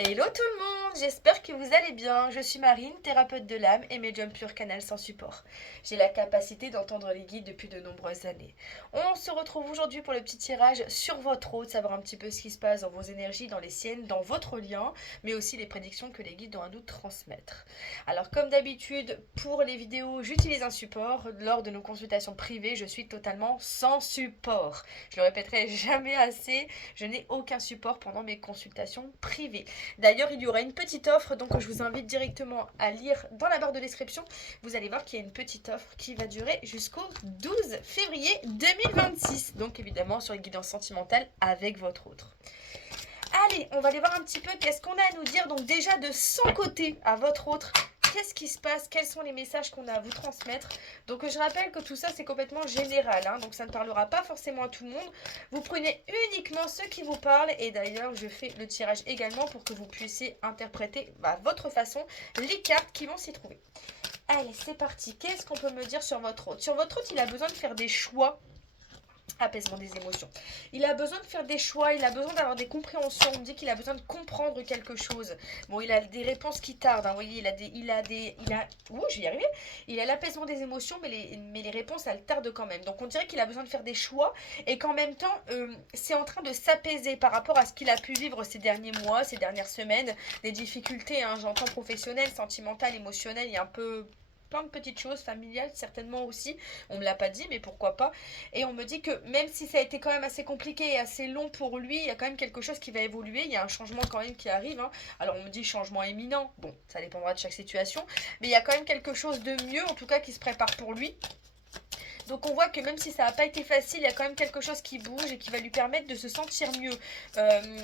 Hello tout le monde, j'espère que vous allez bien. Je suis Marine, thérapeute de l'âme et médium pur canal sans support. J'ai la capacité d'entendre les guides depuis de nombreuses années. On se retrouve aujourd'hui pour le petit tirage sur votre hôte, savoir un petit peu ce qui se passe dans vos énergies, dans les siennes, dans votre lien, mais aussi les prédictions que les guides ont à nous transmettre. Alors comme d'habitude, pour les vidéos, j'utilise un support. Lors de nos consultations privées, je suis totalement sans support. Je le répéterai jamais assez, je n'ai aucun support pendant mes consultations privées. D'ailleurs, il y aura une petite offre, donc je vous invite directement à lire dans la barre de description. Vous allez voir qu'il y a une petite offre qui va durer jusqu'au 12 février 2026. Donc évidemment sur les guidances sentimentales avec votre autre. Allez, on va aller voir un petit peu qu'est-ce qu'on a à nous dire. Donc déjà de son côté, à votre autre, qu'est-ce qui se passe, quels sont les messages qu'on a à vous transmettre. Donc je rappelle que tout ça c'est complètement général, hein, donc ça ne parlera pas forcément à tout le monde. Vous prenez uniquement ceux qui vous parlent et d'ailleurs je fais le tirage également pour que vous puissiez interpréter à votre façon les cartes qui vont s'y trouver. Allez, c'est parti. Qu'est-ce qu'on peut me dire sur votre hôte? Sur votre hôte, il a besoin de faire des choix. Apaisement des émotions. Il a besoin de faire des choix, il a besoin d'avoir des compréhensions. On me dit qu'il a besoin de comprendre quelque chose. Bon, il a des réponses qui tardent, hein, vous voyez, je vais y arriver. Il a l'apaisement des émotions, mais les réponses, elles tardent quand même. Donc on dirait qu'il a besoin de faire des choix et qu'en même temps, c'est en train de s'apaiser par rapport à ce qu'il a pu vivre ces derniers mois, ces dernières semaines. Des difficultés, hein, j'entends professionnelles, sentimentales, émotionnelles, il y a un peu plein de petites choses, familiales certainement aussi, on me l'a pas dit mais pourquoi pas, et on me dit que même si ça a été quand même assez compliqué et assez long pour lui, il y a quand même quelque chose qui va évoluer, il y a un changement quand même qui arrive, hein. Alors on me dit changement imminent, bon ça dépendra de chaque situation, mais il y a quand même quelque chose de mieux en tout cas qui se prépare pour lui. Donc on voit que même si ça n'a pas été facile, il y a quand même quelque chose qui bouge et qui va lui permettre de se sentir mieux. Euh,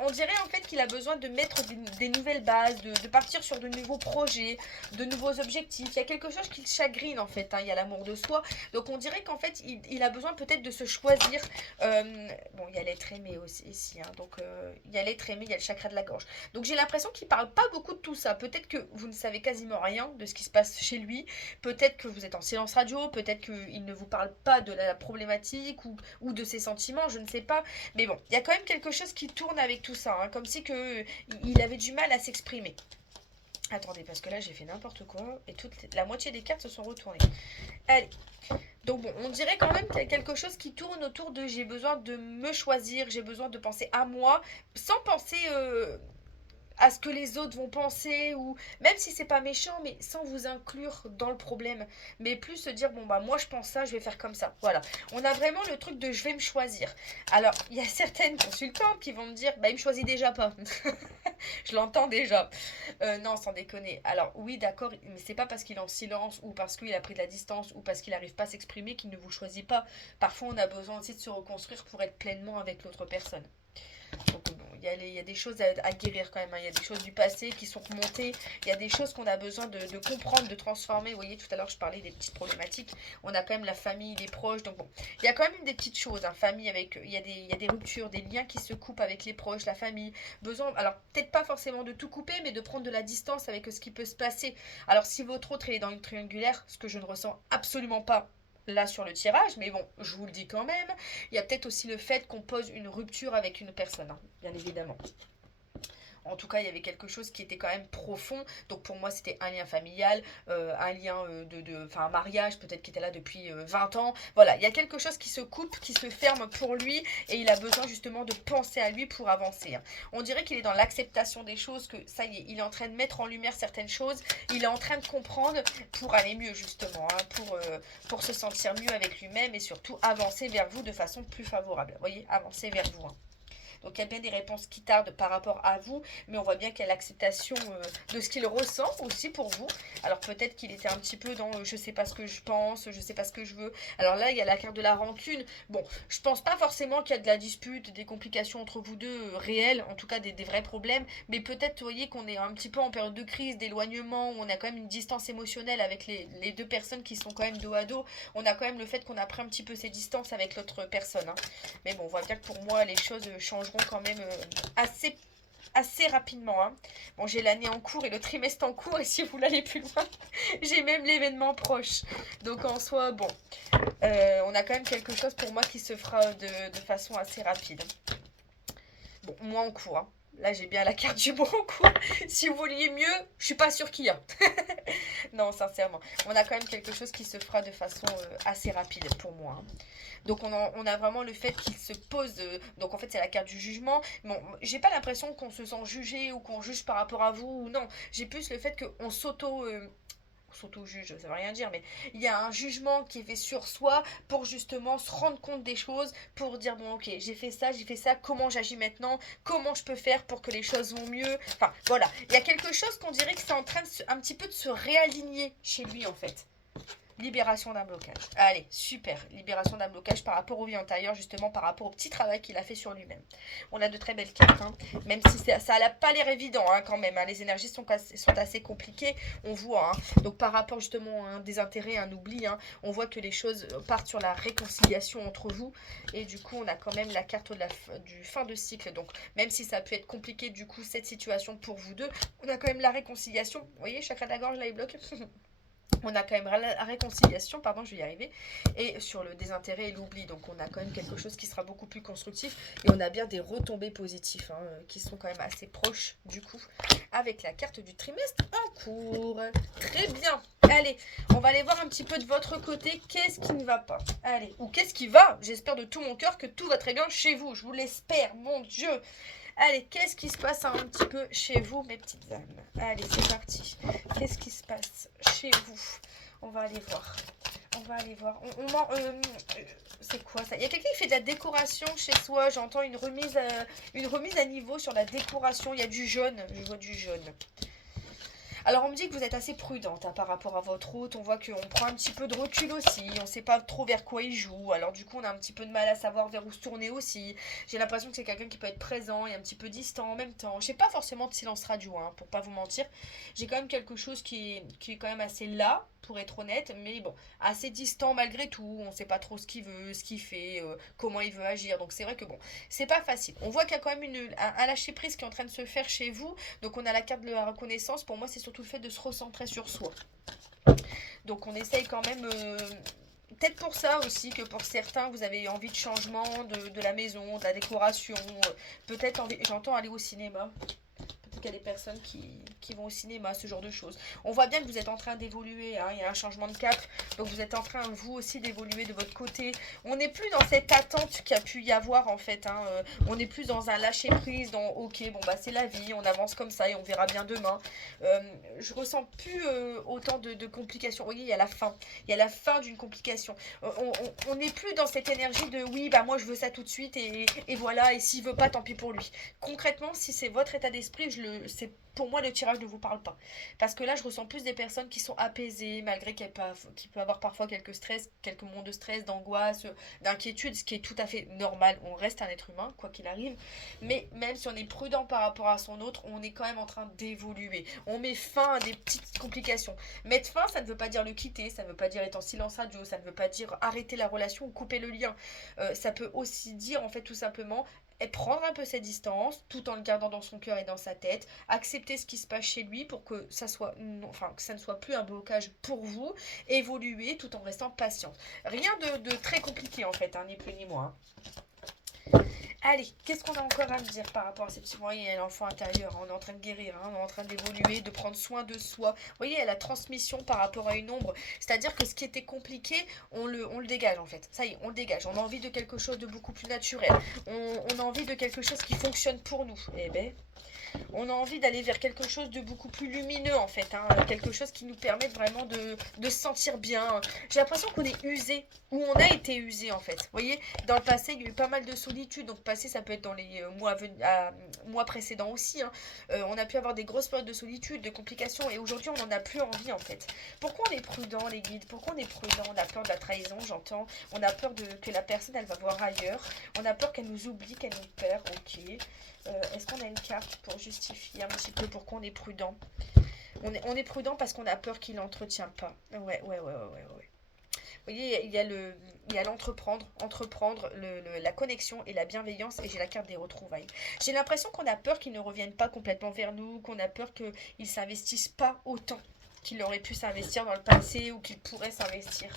on dirait en fait qu'il a besoin de mettre des nouvelles bases, de partir sur de nouveaux projets, de nouveaux objectifs. Il y a quelque chose qui le chagrine en fait, hein. Il y a l'amour de soi. Donc on dirait qu'en fait il a besoin peut-être de se choisir. Bon, il y a l'être aimé aussi ici, hein. Donc il y a l'être aimé, il y a le chakra de la gorge. Donc j'ai l'impression qu'il parle pas beaucoup de tout ça. Peut-être que vous ne savez quasiment rien de ce qui se passe chez lui. Peut-être que vous êtes en silence radio, peut-être qu'il ne vous parle pas de la problématique ou de ses sentiments, je ne sais pas. Mais bon, il y a quand même quelque chose qui tourne avec tout ça, hein, comme si il avait du mal à s'exprimer. Attendez, parce que là j'ai fait n'importe quoi et la moitié des cartes se sont retournées. Allez. Donc bon, on dirait quand même qu'il y a quelque chose qui tourne autour de j'ai besoin de me choisir, j'ai besoin de penser à moi, sans penser à ce que les autres vont penser, ou même si c'est pas méchant, mais sans vous inclure dans le problème, mais plus se dire bon bah moi je pense ça, je vais faire comme ça, voilà. On a vraiment le truc de je vais me choisir. Alors il y a certaines consultantes qui vont me dire bah il me choisit déjà pas. Je l'entends déjà. Non, sans déconner. Alors oui, d'accord, mais c'est pas parce qu'il est en silence ou parce qu'il a pris de la distance ou parce qu'il n'arrive pas à s'exprimer qu'il ne vous choisit pas. Parfois on a besoin aussi de se reconstruire pour être pleinement avec l'autre personne. Donc bon, il y a des choses à guérir quand même, hein. Il y a des choses du passé qui sont remontées. Il y a des choses qu'on a besoin de comprendre, de transformer. Vous voyez, tout à l'heure, je parlais des petites problématiques. On a quand même la famille, les proches. Donc bon, il y a quand même des petites choses. Hein. Famille avec, il y a des ruptures, des liens qui se coupent avec les proches, la famille. Besoin, alors peut-être pas forcément de tout couper, mais de prendre de la distance avec ce qui peut se passer. Alors si votre autre est dans une triangulaire, ce que je ne ressens absolument pas là sur le tirage, mais bon, je vous le dis quand même, il y a peut-être aussi le fait qu'on pose une rupture avec une personne, hein, bien évidemment. En tout cas, il y avait quelque chose qui était quand même profond. Donc pour moi, c'était un lien familial, un lien enfin un mariage peut-être qui était là depuis 20 ans. Voilà, il y a quelque chose qui se coupe, qui se ferme pour lui et il a besoin justement de penser à lui pour avancer, hein. On dirait qu'il est dans l'acceptation des choses, que ça y est, il est en train de mettre en lumière certaines choses. Il est en train de comprendre pour aller mieux justement, hein, pour se sentir mieux avec lui-même et surtout avancer vers vous de façon plus favorable. Vous voyez, avancer vers vous, hein. Donc il y a bien des réponses qui tardent par rapport à vous, mais on voit bien qu'il y a l'acceptation de ce qu'il ressent aussi pour vous. Alors peut-être qu'il était un petit peu dans je sais pas ce que je pense, je sais pas ce que je veux. Alors là, il y a la carte de la rancune. Bon, je pense pas forcément qu'il y a de la dispute, des complications entre vous deux réelles, en tout cas des vrais problèmes, mais peut-être, vous voyez, qu'on est un petit peu en période de crise, d'éloignement, où on a quand même une distance émotionnelle avec les deux personnes qui sont quand même dos à dos. On a quand même le fait qu'on a pris un petit peu ses distances avec l'autre personne, hein. Mais bon, on voit bien que pour moi, les choses changeront quand même assez rapidement, hein. Bon, j'ai l'année en cours et le trimestre en cours, et si vous voulez aller plus loin, j'ai même l'événement proche. Donc en soi, bon, on a quand même quelque chose pour moi qui se fera de façon assez rapide. Bon, moi en cours, hein. là j'ai bien la carte du bon coup. Si vous vouliez mieux, je suis pas sûre qu'il y a. Non, sincèrement. On a quand même quelque chose qui se fera de façon assez rapide pour moi, hein. Donc on a vraiment le fait qu'il se pose. Donc en fait c'est la carte du jugement. Bon, j'ai pas l'impression qu'on se sent jugé ou qu'on juge par rapport à vous. Non, j'ai plus le fait qu'on s'auto-juge, ça veut rien dire, mais il y a un jugement qui est fait sur soi pour justement se rendre compte des choses, pour dire bon ok j'ai fait ça, comment j'agis maintenant, comment je peux faire pour que les choses vont mieux. Enfin voilà, il y a quelque chose qu'on dirait que c'est en train de un petit peu de se réaligner chez lui en fait. Libération d'un blocage. Allez, super. Libération d'un blocage par rapport aux vies antérieures, justement par rapport au petit travail qu'il a fait sur lui-même. On a de très belles cartes, hein. Même si ça n'a pas l'air évident hein, quand même, hein. Les énergies sont assez compliquées, on voit, hein. Donc par rapport justement à un désintérêt, un oubli, hein, on voit que les choses partent sur la réconciliation entre vous. Et du coup, on a quand même la carte du fin de cycle. Donc même si ça a pu être compliqué du coup cette situation pour vous deux, on a quand même la réconciliation. Vous voyez, chakra de la gorge, là, il bloque. On a quand même la réconciliation, pardon, je vais y arriver, et sur le désintérêt et l'oubli. Donc on a quand même quelque chose qui sera beaucoup plus constructif et on a bien des retombées positives hein, qui sont quand même assez proches du coup avec la carte du trimestre en cours. Très bien. Allez, on va aller voir un petit peu de votre côté qu'est-ce qui ne va pas. Allez, ou qu'est-ce qui va. J'espère de tout mon cœur que tout va très bien chez vous. Je vous l'espère, mon Dieu. Allez, qu'est-ce qui se passe un petit peu chez vous, mes petites âmes? Allez, c'est parti. Qu'est-ce qui se passe chez vous? On va aller voir. On va aller voir. C'est quoi ça? Il y a quelqu'un qui fait de la décoration chez soi. J'entends une remise à niveau sur la décoration. Il y a du jaune. Je vois du jaune. Alors on me dit que vous êtes assez prudente hein, par rapport à votre hôte, on voit qu'on prend un petit peu de recul aussi, on ne sait pas trop vers quoi il joue, alors du coup on a un petit peu de mal à savoir vers où se tourner aussi. J'ai l'impression que c'est quelqu'un qui peut être présent et un petit peu distant en même temps. Je n'ai pas forcément de silence radio hein, pour pas vous mentir. J'ai quand même quelque chose qui est quand même assez là, pour être honnête, mais bon, assez distant malgré tout, on ne sait pas trop ce qu'il veut, ce qu'il fait, comment il veut agir, donc c'est vrai que bon, c'est pas facile. On voit qu'il y a quand même un lâcher prise qui est en train de se faire chez vous, donc on a la carte de la reconnaissance, pour moi c'est surtout le fait de se recentrer sur soi. Donc on essaye quand même, peut-être pour ça aussi que pour certains vous avez envie de changement de la maison, de la décoration, peut-être envie, j'entends aller au cinéma. Peut-être qu'il y a des personnes qui vont au cinéma, ce genre de choses. On voit bien que vous êtes en train d'évoluer, hein, il y a un changement de cap, donc vous êtes en train, vous aussi, d'évoluer de votre côté. On n'est plus dans cette attente qu'il y a pu y avoir, en fait, hein. On n'est plus dans un lâcher-prise, dans ok, bon, bah c'est la vie, on avance comme ça et on verra bien demain. Je ressens plus autant de complications. Vous voyez, il y a la fin. Il y a la fin d'une complication. On n'est plus dans cette énergie de oui, bah moi je veux ça tout de suite et voilà, et s'il veut pas, tant pis pour lui. Concrètement, si c'est votre état d'esprit, c'est pour moi le tirage ne vous parle pas. Parce que là, je ressens plus des personnes qui sont apaisées, malgré qu'il peut avoir parfois quelques stress, quelques moments de stress, d'angoisse, d'inquiétude, ce qui est tout à fait normal. On reste un être humain, quoi qu'il arrive. Mais même si on est prudent par rapport à son autre, on est quand même en train d'évoluer. On met fin à des petites complications. Mettre fin, ça ne veut pas dire le quitter, ça ne veut pas dire être en silence radio, ça ne veut pas dire arrêter la relation ou couper le lien. Ça peut aussi dire, en fait, tout simplement, et prendre un peu ses distances tout en le gardant dans son cœur et dans sa tête, accepter ce qui se passe chez lui pour que ça soit, enfin, que ça ne soit plus un blocage pour vous, évoluer tout en restant patiente. Rien de très compliqué en fait, hein, ni plus ni moins. Allez, qu'est-ce qu'on a encore à me dire par rapport à ces petits moyens et à l'enfant intérieur? On est en train de guérir, hein, on est en train d'évoluer, de prendre soin de soi. Vous voyez, il y a la transmission par rapport à une ombre. C'est-à-dire que ce qui était compliqué, on le dégage en fait. Ça y est, on le dégage. On a envie de quelque chose de beaucoup plus naturel. On a envie de quelque chose qui fonctionne pour nous. Eh ben, on a envie d'aller vers quelque chose de beaucoup plus lumineux en fait, hein, quelque chose qui nous permette vraiment de se sentir bien. J'ai l'impression qu'on est usé, ou on a été usé en fait. Vous voyez, dans le passé, il y a eu pas mal de solitude, donc passé, ça peut être dans les mois précédents aussi, hein. On a pu avoir des grosses périodes de solitude, de complications, et aujourd'hui, on n'en a plus envie en fait. Pourquoi on est prudent, les guides? Pourquoi on est prudent? On a peur de la trahison, j'entends. On a peur que la personne, elle va voir ailleurs. On a peur qu'elle nous oublie, qu'elle nous perd, ok. Est-ce qu'on a une carte pour justifier un petit peu pourquoi on est prudent? On est prudent parce qu'on a peur qu'il n'entretient pas. Ouais. Vous voyez, il y a l'entreprendre, la connexion et la bienveillance, et j'ai la carte des retrouvailles. J'ai l'impression qu'on a peur qu'ils ne reviennent pas complètement vers nous, qu'on a peur qu'ils ne s'investissent pas autant qu'il aurait pu s'investir dans le passé ou qu'il pourrait s'investir.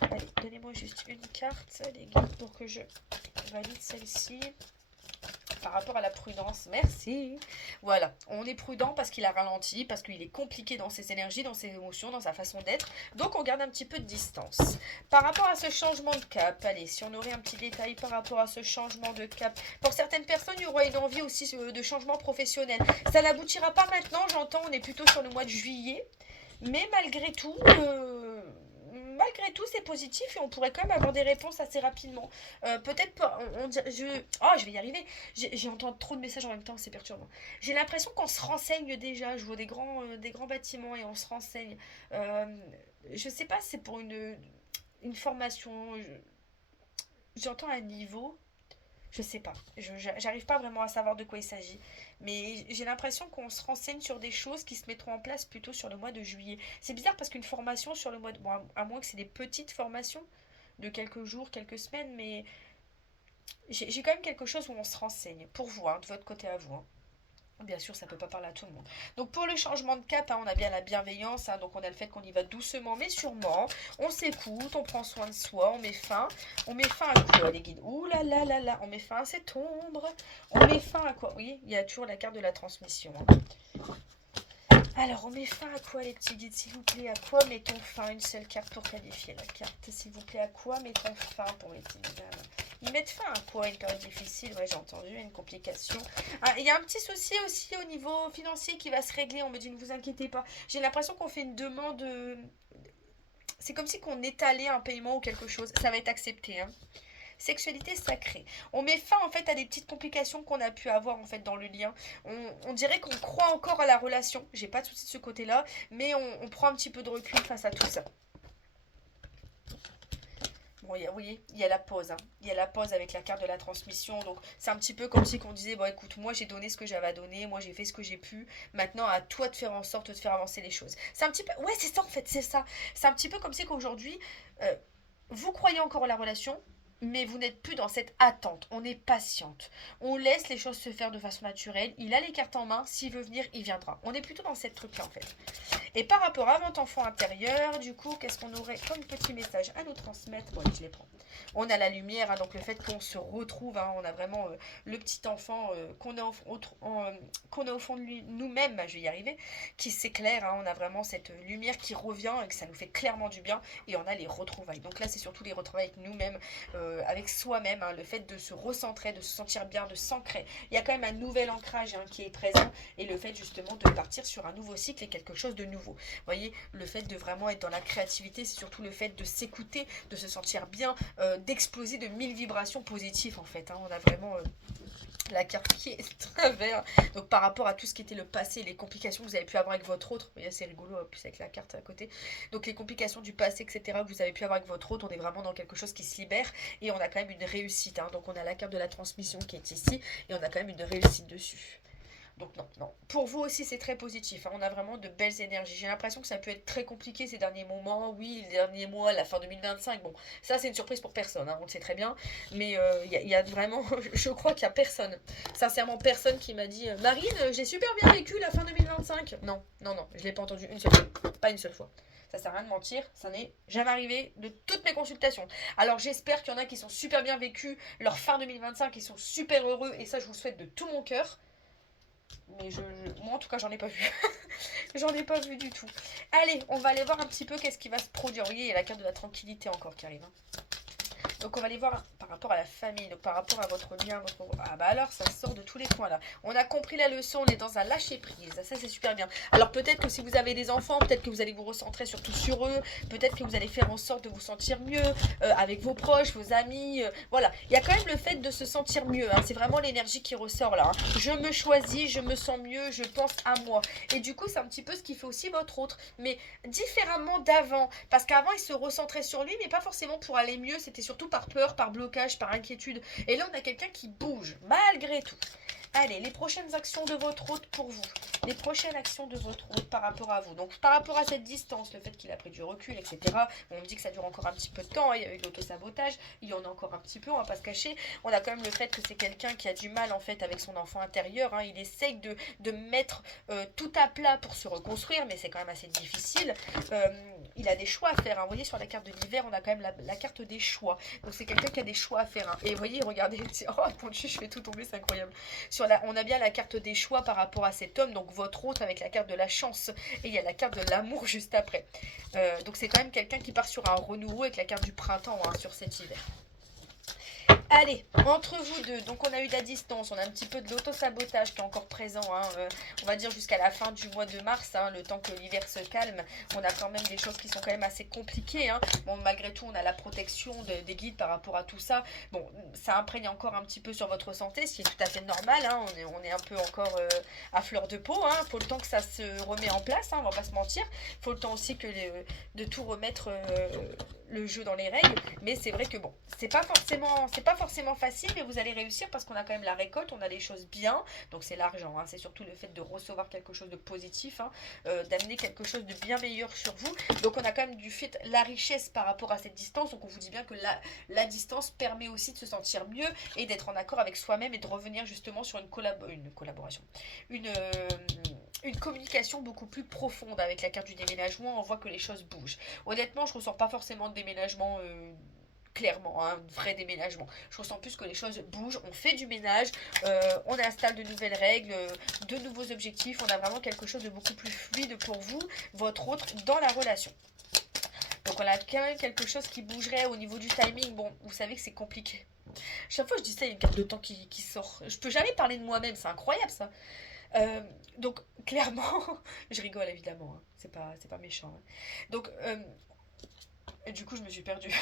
Allez, donnez-moi juste une carte, les guides, pour que je valide celle-ci. par rapport à la prudence, merci. Voilà, on est prudent parce qu'il a ralenti, parce qu'il est compliqué dans ses énergies, dans ses émotions, dans sa façon d'être. Donc on garde un petit peu de distance. Par rapport à ce changement de cap, allez, si on aurait un petit détail par rapport à ce changement de cap. Pour certaines personnes, il y aura une envie aussi de changement professionnel. Ça n'aboutira pas maintenant, j'entends, on est plutôt sur le mois de juillet. Mais malgré tout, c'est positif et on pourrait quand même avoir des réponses assez rapidement. Peut-être pas. Je vais y arriver. J'entends trop de messages en même temps, c'est perturbant. J'ai l'impression qu'on se renseigne déjà. Je vois des grands bâtiments et on se renseigne. Euh, je sais pas, si c'est pour une formation. J'entends un niveau. Je sais pas. J'arrive pas vraiment à savoir de quoi il s'agit. Mais j'ai l'impression qu'on se renseigne sur des choses qui se mettront en place plutôt sur le mois de juillet. C'est bizarre parce qu'une formation sur le mois de... Bon, à moins que c'est des petites formations de quelques jours, quelques semaines, mais j'ai quand même quelque chose où on se renseigne. Pour vous, hein, de votre côté à vous. Hein. Bien sûr, ça ne peut pas parler à tout le monde. Donc pour le changement de cap, hein, on a bien la bienveillance, hein, donc on a le fait qu'on y va doucement mais sûrement. On s'écoute, on prend soin de soi, on met fin. On met fin à quoi les guides? Ouh là là là là, on met fin à cette ombre. On met fin à quoi? Oui, il y a toujours la carte de la transmission. Hein. Alors, on met fin à quoi les petits guides, s'il vous plaît? À quoi mettons fin? Une seule carte pour qualifier la carte, s'il vous plaît. À quoi mettons fin pour les petites dames? Ils mettent fin à quoi? Une période difficile, ouais, j'ai entendu, une complication. Ah, il y a un petit souci aussi au niveau financier qui va se régler. On me dit, ne vous inquiétez pas. J'ai l'impression qu'on fait une demande. C'est comme si qu'on étalait un paiement ou quelque chose. Ça va être accepté, hein. Sexualité sacrée. On met fin en fait à des petites complications qu'on a pu avoir en fait dans le lien. On dirait qu'on croit encore à la relation. J'ai pas de souci de ce côté-là, mais on prend un petit peu de recul face à tout ça. Bon, vous voyez, il y a la pause. Hein. Il y a la pause avec la carte de la transmission. Donc, c'est un petit peu comme si on disait, bon, écoute, moi, j'ai donné ce que j'avais à donner. Moi, j'ai fait ce que j'ai pu. Maintenant, à toi de faire en sorte de faire avancer les choses. C'est un petit peu... Ouais, c'est ça, en fait, c'est ça. C'est un petit peu comme si qu'aujourd'hui, euh, vous croyez encore à la relation, mais vous n'êtes plus dans cette attente. On est patiente. On laisse les choses se faire de façon naturelle. Il a les cartes en main. S'il veut venir, il viendra. On est plutôt dans cette truc-là, en fait. Et par rapport à votre enfant intérieur, du coup, qu'est-ce qu'on aurait comme petit message à nous transmettre? Bon, je les prends. On a la lumière, hein, donc le fait qu'on se retrouve, hein, on a vraiment le petit enfant qu'on a au fond de lui, nous-mêmes, je vais y arriver, qui s'éclaire. Hein, on a vraiment cette lumière qui revient et que ça nous fait clairement du bien. Et on a les retrouvailles. Donc là, c'est surtout les retrouvailles avec nous-mêmes, avec soi-même, hein, le fait de se recentrer, de se sentir bien, de s'ancrer. Il y a quand même un nouvel ancrage hein, qui est présent et le fait justement de partir sur un nouveau cycle et quelque chose de nouveau. Vous voyez, le fait de vraiment être dans la créativité, c'est surtout le fait de s'écouter, de se sentir bien, d'exploser de 1000 vibrations positives en fait. Hein. On a vraiment la carte qui est travers. Donc par rapport à tout ce qui était le passé, les complications que vous avez pu avoir avec votre autre, vous voyez, c'est rigolo, plus avec la carte à côté. Donc les complications du passé, etc., que vous avez pu avoir avec votre autre, on est vraiment dans quelque chose qui se libère et on a quand même une réussite. Hein. Donc on a la carte de la transmission qui est ici et on a quand même une réussite dessus. Donc non, non. Pour vous aussi, c'est très positif. Hein. On a vraiment de belles énergies. J'ai l'impression que ça peut être très compliqué ces derniers moments. Oui, les derniers mois, la fin 2025. Bon, ça, c'est une surprise pour personne. Hein. On le sait très bien. Mais il y a vraiment... Je crois qu'il n'y a personne. Sincèrement, personne qui m'a dit Marine, j'ai super bien vécu la fin 2025. Non, non, non. Je ne l'ai pas entendu une seule fois. Pas une seule fois. Ça sert à rien de mentir, ça n'est jamais arrivé de toutes mes consultations. Alors j'espère qu'il y en a qui sont super bien vécus leur fin 2025, qui sont super heureux, et ça je vous le souhaite de tout mon cœur. Mais moi en tout cas j'en ai pas vu. J'en ai pas vu du tout. Allez, on va aller voir un petit peu qu'est-ce qui va se produire. Vous voyez, il y a la carte de la tranquillité encore qui arrive. Hein. Donc on va aller voir par rapport à la famille, donc par rapport à votre lien, Ah bah alors ça sort de tous les coins là. On a compris la leçon, on est dans un lâcher prise, ça c'est super bien. Alors peut-être que si vous avez des enfants, peut-être que vous allez vous recentrer surtout sur eux, peut-être que vous allez faire en sorte de vous sentir mieux avec vos proches, vos amis, voilà. Il y a quand même le fait de se sentir mieux, hein. C'est vraiment l'énergie qui ressort là. Hein. Je me choisis, je me sens mieux, je pense à moi. Et du coup c'est un petit peu ce qui fait aussi votre autre, mais différemment d'avant, parce qu'avant il se recentrait sur lui, mais pas forcément pour aller mieux, c'était surtout par peur, par blocage, par inquiétude. Et là, on a quelqu'un qui bouge, malgré tout. Allez, les prochaines actions de votre hôte pour vous. Les prochaines actions de votre hôte par rapport à vous. Donc, par rapport à cette distance, le fait qu'il a pris du recul, etc. On me dit que ça dure encore un petit peu de temps. Il y a eu de l'autosabotage. Il y en a encore un petit peu, on va pas se cacher. On a quand même le fait que c'est quelqu'un qui a du mal, en fait, avec son enfant intérieur. Hein. Il essaye de mettre tout à plat pour se reconstruire, mais c'est quand même assez difficile. il a des choix à faire. Hein. Vous voyez, sur la carte de l'hiver, on a quand même la carte des choix. Donc c'est quelqu'un qui a des choix à faire. Hein. Et vous voyez, regardez, oh mon Dieu, je fais tout tomber, c'est incroyable. On a bien la carte des choix par rapport à cet homme, donc votre autre avec la carte de la chance. Et il y a la carte de l'amour juste après. Donc c'est quand même quelqu'un qui part sur un renouveau avec la carte du printemps hein, sur cet hiver. Allez, entre vous deux, donc on a eu de la distance, on a un petit peu de l'auto-sabotage qui est encore présent, hein, on va dire jusqu'à la fin du mois de mars, hein, le temps que l'hiver se calme, on a quand même des choses qui sont quand même assez compliquées, hein. Bon malgré tout on a la protection des guides par rapport à tout ça, bon ça imprègne encore un petit peu sur votre santé, ce qui est tout à fait normal, hein. On est un peu encore à fleur de peau, hein. Faut le temps que ça se remet en place, hein, on va pas se mentir, faut le temps aussi de tout remettre le jeu dans les règles, mais c'est vrai que bon, c'est pas forcément facile, mais vous allez réussir parce qu'on a quand même la récolte, on a les choses bien, donc c'est l'argent, hein, c'est surtout le fait de recevoir quelque chose de positif, hein, d'amener quelque chose de bien meilleur sur vous, donc on a quand même du fait la richesse par rapport à cette distance, donc on vous dit bien que la distance permet aussi de se sentir mieux et d'être en accord avec soi-même et de revenir justement sur une collaboration, une communication beaucoup plus profonde. Avec la carte du déménagement, on voit que les choses bougent. Honnêtement, je ne ressens pas forcément de déménagement clairement, un vrai déménagement. Je ressens plus que les choses bougent, on fait du ménage, on installe de nouvelles règles, de nouveaux objectifs, on a vraiment quelque chose de beaucoup plus fluide pour vous, votre autre, dans la relation. Donc on a quand même quelque chose qui bougerait au niveau du timing. Bon, vous savez que c'est compliqué. Chaque fois que je dis ça, il y a une carte de temps qui sort. Je peux jamais parler de moi-même, c'est incroyable ça. Donc clairement, je rigole évidemment, hein. C'est pas méchant. Hein. Donc, et du coup je me suis perdue.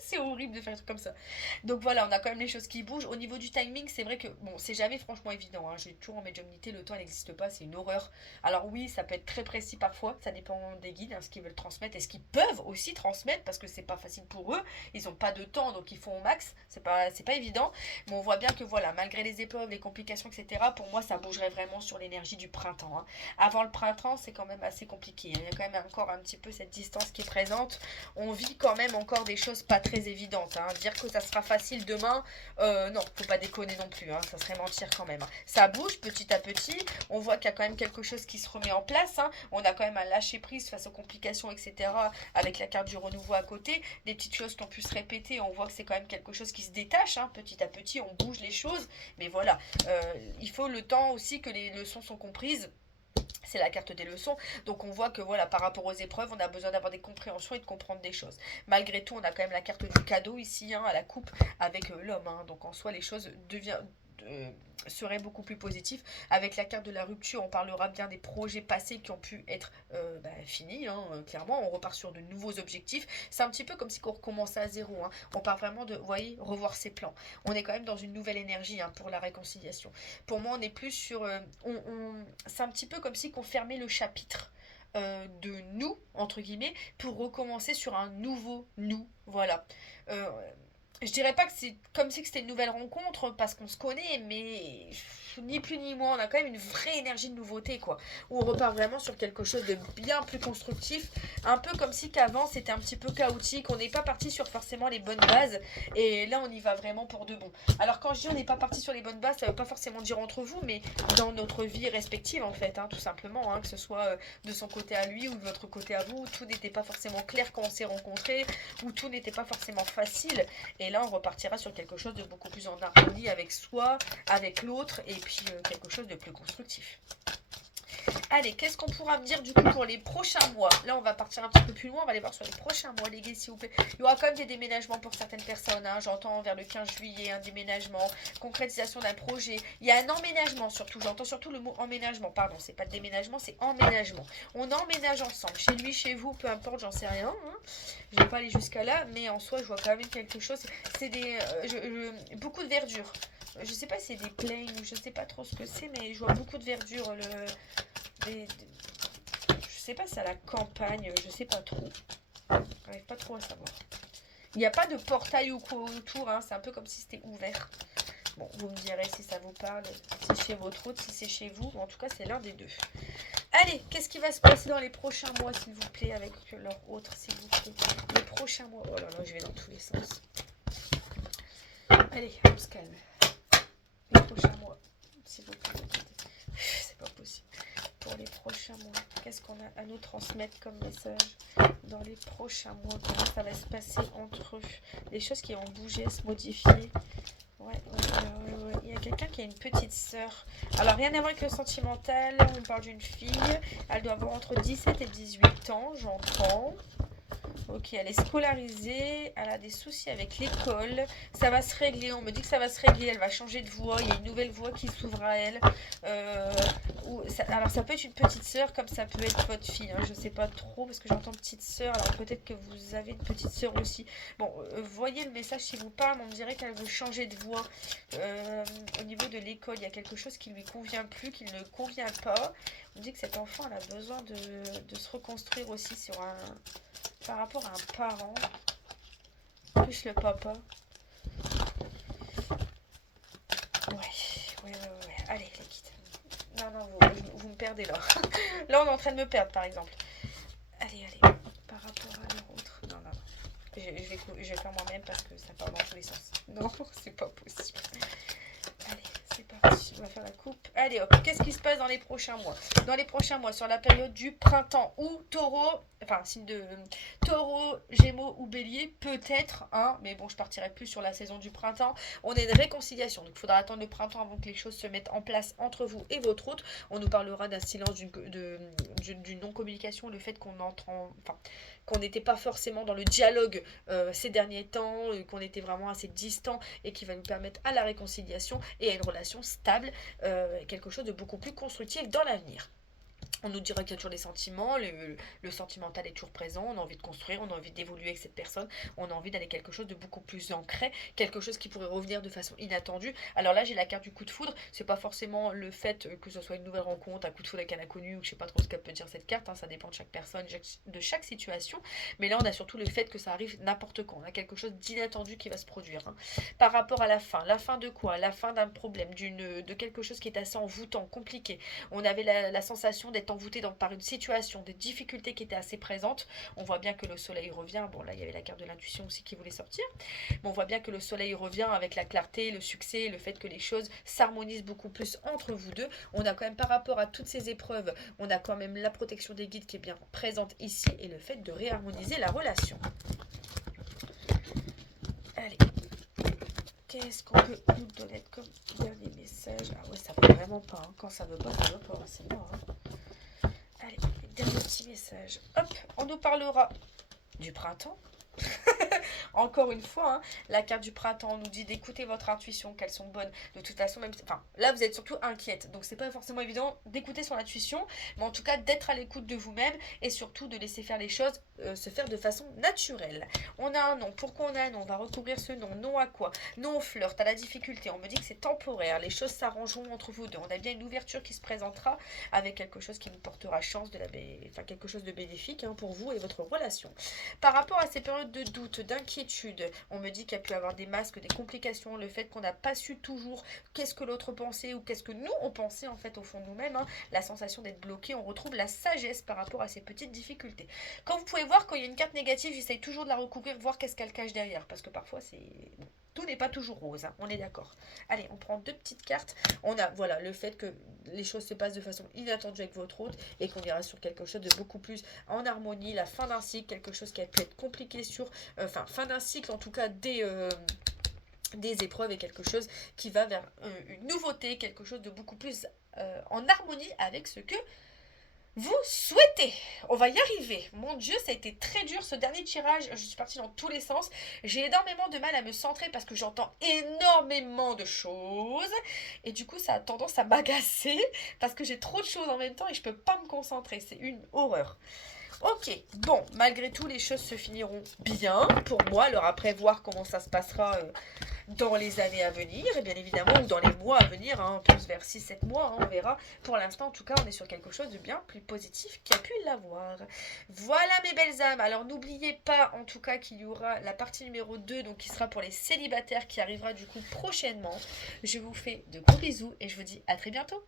C'est horrible de faire un truc comme ça. Donc voilà, on a quand même les choses qui bougent. Au niveau du timing, c'est vrai que, bon, c'est jamais franchement évident. Hein. J'ai toujours en médiumnité, le temps n'existe pas, c'est une horreur. Alors oui, ça peut être très précis parfois, ça dépend des guides, hein, ce qu'ils veulent transmettre et ce qu'ils peuvent aussi transmettre, parce que c'est pas facile pour eux. Ils ont pas de temps, donc ils font au max. C'est pas évident. Mais on voit bien que voilà, malgré les épreuves, les complications, etc., pour moi, ça bougerait vraiment sur l'énergie du printemps. Hein. Avant le printemps, c'est quand même assez compliqué. Hein. Il y a quand même encore un petit peu cette distance qui est présente. On vit quand même encore des choses pas très évidentes. Hein. Dire que ça sera facile demain, non, faut pas déconner non plus. Hein. Ça serait mentir quand même. Hein. Ça bouge petit à petit. On voit qu'il y a quand même quelque chose qui se remet en place. Hein. On a quand même un lâcher prise face aux complications, etc. Avec la carte du renouveau à côté. Des petites choses qui ont pu se répéter. On voit que c'est quand même quelque chose qui se détache. Hein. Petit à petit, on bouge les choses. Mais voilà, il faut le temps aussi que les leçons sont comprises. C'est la carte des leçons, donc on voit que voilà, par rapport aux épreuves, on a besoin d'avoir des compréhensions et de comprendre des choses. Malgré tout, on a quand même la carte du cadeau ici, hein, à la coupe, avec l'homme, hein, donc en soi, les choses seraient beaucoup plus positives. Avec la carte de la rupture, on parlera bien des projets passés qui ont pu être finis, hein, clairement, on repart sur de nouveaux objectifs. C'est un petit peu comme si on recommençait à zéro, hein. On part vraiment de, vous voyez, revoir ses plans. On est quand même dans une nouvelle énergie, hein, pour la réconciliation. Pour moi, on est plus sur... c'est un petit peu comme si on fermait le chapitre de nous, entre guillemets, pour recommencer sur un nouveau nous, voilà. Je dirais pas que c'est comme si c'était une nouvelle rencontre parce qu'on se connaît, mais ni plus ni moins, on a quand même une vraie énergie de nouveauté, quoi. Où on repart vraiment sur quelque chose de bien plus constructif, un peu comme si qu'avant c'était un petit peu chaotique, on n'est pas parti sur forcément les bonnes bases, et là on y va vraiment pour de bon. Alors quand je dis on n'est pas parti sur les bonnes bases, ça veut pas forcément dire entre vous, mais dans notre vie respective en fait, hein, tout simplement, hein, que ce soit de son côté à lui ou de votre côté à vous, tout n'était pas forcément clair quand on s'est rencontrés, ou tout n'était pas forcément facile, et là on repartira sur quelque chose de beaucoup plus en harmonie avec soi, avec l'autre, et puis quelque chose de plus constructif. Allez, qu'est-ce qu'on pourra me dire du coup pour les prochains mois? Là, on va partir un petit peu plus loin, on va aller voir sur les prochains mois, les gars, s'il vous plaît. Il y aura quand même des déménagements pour certaines personnes, hein. J'entends vers le 15 juillet un déménagement, concrétisation d'un projet. Il y a un emménagement surtout, j'entends surtout le mot emménagement, pardon, c'est pas de déménagement, c'est emménagement. On emménage ensemble, chez lui, chez vous, peu importe, j'en sais rien, hein. Je vais pas aller jusqu'à là, mais en soi, je vois quand même quelque chose. C'est des beaucoup de verdure. Je sais pas si c'est des plaines ou je sais pas trop ce que c'est, mais je vois beaucoup de verdure. Je sais pas si c'est à la campagne, je sais pas trop. J'arrive pas trop à savoir. Il n'y a pas de portail ou quoi autour, hein, c'est un peu comme si c'était ouvert. Bon, vous me direz si ça vous parle, si c'est chez votre hôte, si c'est chez vous, en tout cas c'est l'un des deux. Allez, qu'est-ce qui va se passer dans les prochains mois, s'il vous plaît, avec leur autre, s'il vous plaît. Les prochains mois, oh là là, je vais dans tous les sens. Allez, on se calme. Les prochains mois, s'il vous plaît. C'est pas possible. Pour les prochains mois? Qu'est-ce qu'on a à nous transmettre comme message dans les prochains mois? Comment ça va se passer entre eux? Les choses qui vont bouger, se modifier. Ouais. Il y a quelqu'un qui a une petite sœur. Alors, rien à voir avec le sentimental. On parle d'une fille. Elle doit avoir entre 17 et 18 ans, j'entends. Ok, elle est scolarisée, elle a des soucis avec l'école, ça va se régler, on me dit que ça va se régler, elle va changer de voie, il y a une nouvelle voie qui s'ouvre à elle. Alors ça peut être une petite sœur comme ça peut être votre fille, hein, je sais pas trop parce que j'entends petite sœur, alors peut-être que vous avez une petite sœur aussi. Bon, voyez le message si vous parle, on me dirait qu'elle veut changer de voie. Au niveau de l'école, il y a quelque chose qui lui convient plus, qui ne convient pas. On me dit que cet enfant elle a besoin de se reconstruire aussi sur par rapport à un parent, plus le papa. Ouais. Allez, les kids. Non, vous me perdez là. Là, on est en train de me perdre, par exemple. Allez. Par rapport à l'autre. Non. Je vais faire moi-même parce que ça part dans tous les sens. Non, c'est pas possible. Allez, c'est parti. On va faire la coupe. Allez, hop. Qu'est-ce qui se passe dans les prochains mois? Dans les prochains mois, sur la période du printemps ou taureau, enfin, signe de taureau, gémeaux ou bélier, peut-être, hein, mais bon, je partirai plus sur la saison du printemps. On a une réconciliation, donc il faudra attendre le printemps avant que les choses se mettent en place entre vous et votre autre. On nous parlera d'un silence, d'une non-communication, le fait qu'on entre enfin, qu'on n'était pas forcément dans le dialogue ces derniers temps, qu'on était vraiment assez distant et qui va nous permettre à la réconciliation et à une relation stable, quelque chose de beaucoup plus constructif dans l'avenir. On nous dira qu'il y a toujours des sentiments, le sentimental est toujours présent, on a envie de construire, on a envie d'évoluer avec cette personne, on a envie d'aller quelque chose de beaucoup plus ancré, quelque chose qui pourrait revenir de façon inattendue. Alors là, j'ai la carte du coup de foudre, c'est pas forcément le fait que ce soit une nouvelle rencontre, un coup de foudre avec un inconnu, ou je sais pas trop ce qu'elle peut dire cette carte, hein, ça dépend de chaque personne, de chaque situation, mais là on a surtout le fait que ça arrive n'importe quand, on a quelque chose d'inattendu qui va se produire. Hein. Par rapport à la fin de quoi? La fin d'un problème, de quelque chose qui est assez envoûtant, compliqué. On avait la sensation d'être envoûté par une situation, des difficultés qui étaient assez présentes. On voit bien que le soleil revient. Bon, là, il y avait la carte de l'intuition aussi qui voulait sortir. Mais on voit bien que le soleil revient avec la clarté, le succès, le fait que les choses s'harmonisent beaucoup plus entre vous deux. On a quand même, par rapport à toutes ces épreuves, on a quand même la protection des guides qui est bien présente ici et le fait de réharmoniser la relation. Allez. Qu'est-ce qu'on peut nous donner comme dernier message? Ah ouais, ça veut vraiment pas. Hein. Quand ça veut pas, ça veut pas. C'est mort. Hein. Allez, dernier petit message. Hop, on nous parlera du printemps. Encore une fois, hein, la carte du printemps nous dit d'écouter votre intuition, qu'elles sont bonnes. De toute façon, même, enfin, là vous êtes surtout inquiète, donc c'est pas forcément évident d'écouter son intuition, mais en tout cas d'être à l'écoute de vous-même et surtout de laisser faire les choses se faire de façon naturelle. On a un nom. Pourquoi on a un nom? On va recouvrir ce nom. Non à quoi? Non au flirt, à la difficulté. On me dit que c'est temporaire. Les choses s'arrangeront entre vous deux. On a bien une ouverture qui se présentera avec quelque chose qui nous portera chance, enfin quelque chose de bénéfique hein, pour vous et votre relation. Par rapport à ces périodes de doute, d'inquiétude, on me dit qu'il y a pu avoir des masques, des complications, le fait qu'on n'a pas su toujours qu'est-ce que l'autre pensait ou qu'est-ce que nous on pensait en fait au fond de nous-mêmes, hein, la sensation d'être bloqué, on retrouve la sagesse par rapport à ces petites difficultés. Quand vous pouvez voir, quand il y a une carte négative, j'essaye toujours de la recouvrir, voir qu'est-ce qu'elle cache derrière, parce que parfois c'est... Bon, tout n'est pas toujours rose, hein, on est d'accord. Allez, on prend deux petites cartes. On a, voilà, le fait que les choses se passent de façon inattendue avec votre hôte et qu'on ira sur quelque chose de beaucoup plus en harmonie, la fin d'un cycle, quelque chose qui a pu être compliqué enfin, fin d'un cycle, en tout cas des épreuves et quelque chose qui va vers une nouveauté, quelque chose de beaucoup plus en harmonie avec ce que vous souhaitez. On va y arriver. Mon Dieu, ça a été très dur ce dernier tirage. Je suis partie dans tous les sens. J'ai énormément de mal à me centrer parce que j'entends énormément de choses. Et du coup, ça a tendance à m'agacer parce que j'ai trop de choses en même temps et je peux pas me concentrer. C'est une horreur. Ok, bon, malgré tout, les choses se finiront bien pour moi. Alors après, voir comment ça se passera dans les années à venir, et bien évidemment, ou dans les mois à venir, hein, plus vers 6-7 mois, hein, on verra. Pour l'instant, en tout cas, on est sur quelque chose de bien plus positif qu'a pu l'avoir. Voilà mes belles âmes. Alors n'oubliez pas, en tout cas, qu'il y aura la partie numéro 2, donc qui sera pour les célibataires, qui arrivera du coup prochainement. Je vous fais de gros bisous et je vous dis à très bientôt.